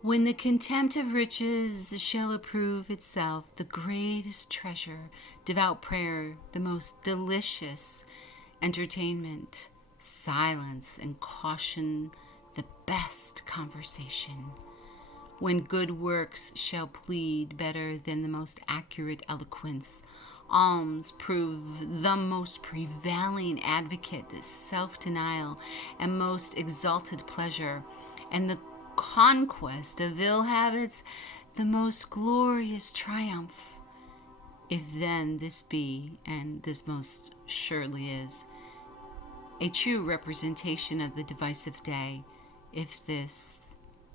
When the contempt of riches shall approve itself the greatest treasure, devout prayer the most delicious entertainment, silence and caution the best conversation. When good works shall plead better than the most accurate eloquence, alms prove the most prevailing advocate, self-denial and most exalted pleasure, and the conquest of ill habits the most glorious triumph. If then this be, and this most surely is, a true representation of the divisive day, if this,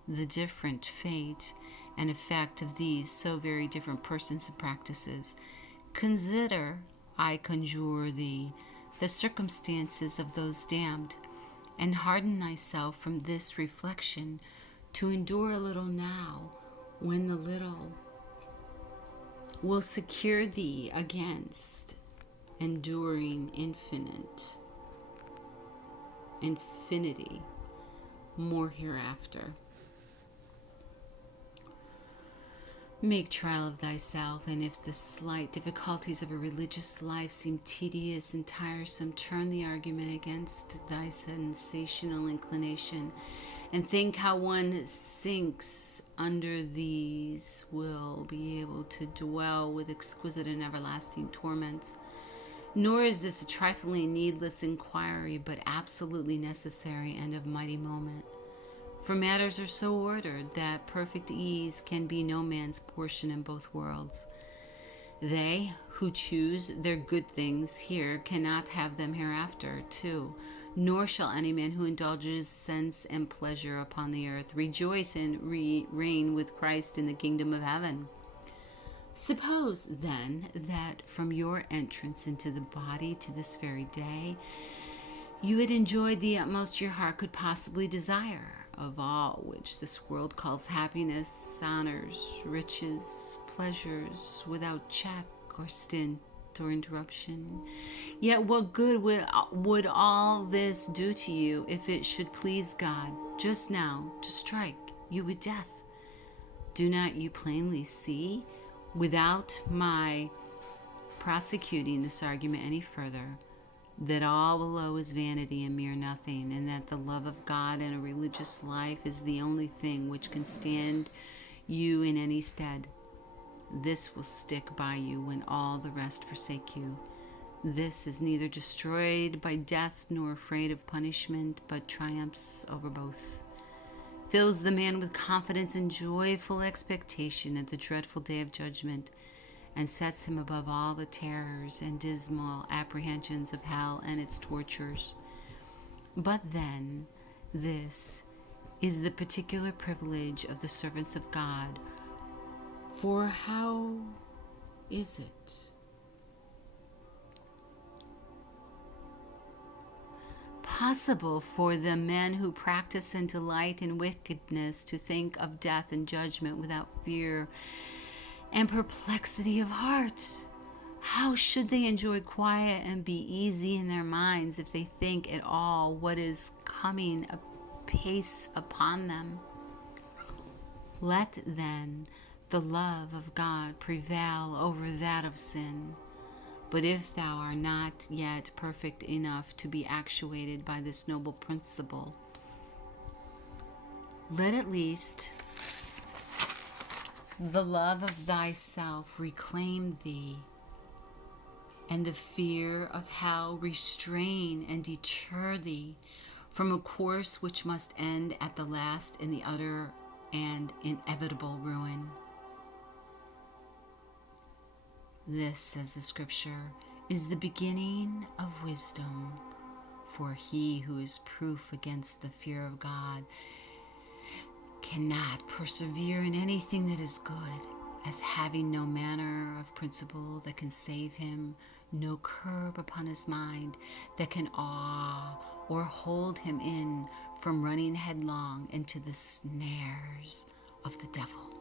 the different fate and effect of these so very different persons and practices, consider, I conjure thee, the circumstances of those damned, and harden thyself from this reflection to endure a little now, when the little will secure thee against enduring infinity more hereafter. Make trial of thyself, and if the slight difficulties of a religious life seem tedious and tiresome, turn the argument against thy sensational inclination, and think how one sinks under these will be able to dwell with exquisite and everlasting torments. Nor is this a trifling needless inquiry, but absolutely necessary and of mighty moment. For matters are so ordered that perfect ease can be no man's portion in both worlds. They who choose their good things here cannot have them hereafter too, nor shall any man who indulges sense and pleasure upon the earth rejoice and reign with Christ in the kingdom of heaven. Suppose, then, that from your entrance into the body to this very day, you had enjoyed the utmost your heart could possibly desire of all which this world calls happiness, honors, riches, pleasures, without check or stint or interruption. Yet what good would all this do to you if it should please God just now to strike you with death? Do not you plainly see, without my prosecuting this argument any further, that all below is vanity and mere nothing, and that the love of God and a religious life is the only thing which can stand you in any stead? This will stick by you when all the rest forsake you. This is neither destroyed by death nor afraid of punishment, but triumphs over both. Fills the man with confidence and joyful expectation at the dreadful day of judgment, and sets him above all the terrors and dismal apprehensions of hell and its tortures. But then, this is the particular privilege of the servants of God. For how is it possible for the men who practice and delight in wickedness to think of death and judgment without fear and perplexity of heart? How should they enjoy quiet and be easy in their minds if they think at all what is coming apace upon them? Let then the love of God prevail over that of sin. But if thou art not yet perfect enough to be actuated by this noble principle, let at least the love of thyself reclaim thee, and the fear of hell restrain and deter thee from a course which must end at the last in the utter and inevitable ruin. This, says the scripture, is the beginning of wisdom, for he who is proof against the fear of God cannot persevere in anything that is good, as having no manner of principle that can save him, no curb upon his mind that can awe or hold him in from running headlong into the snares of the devil.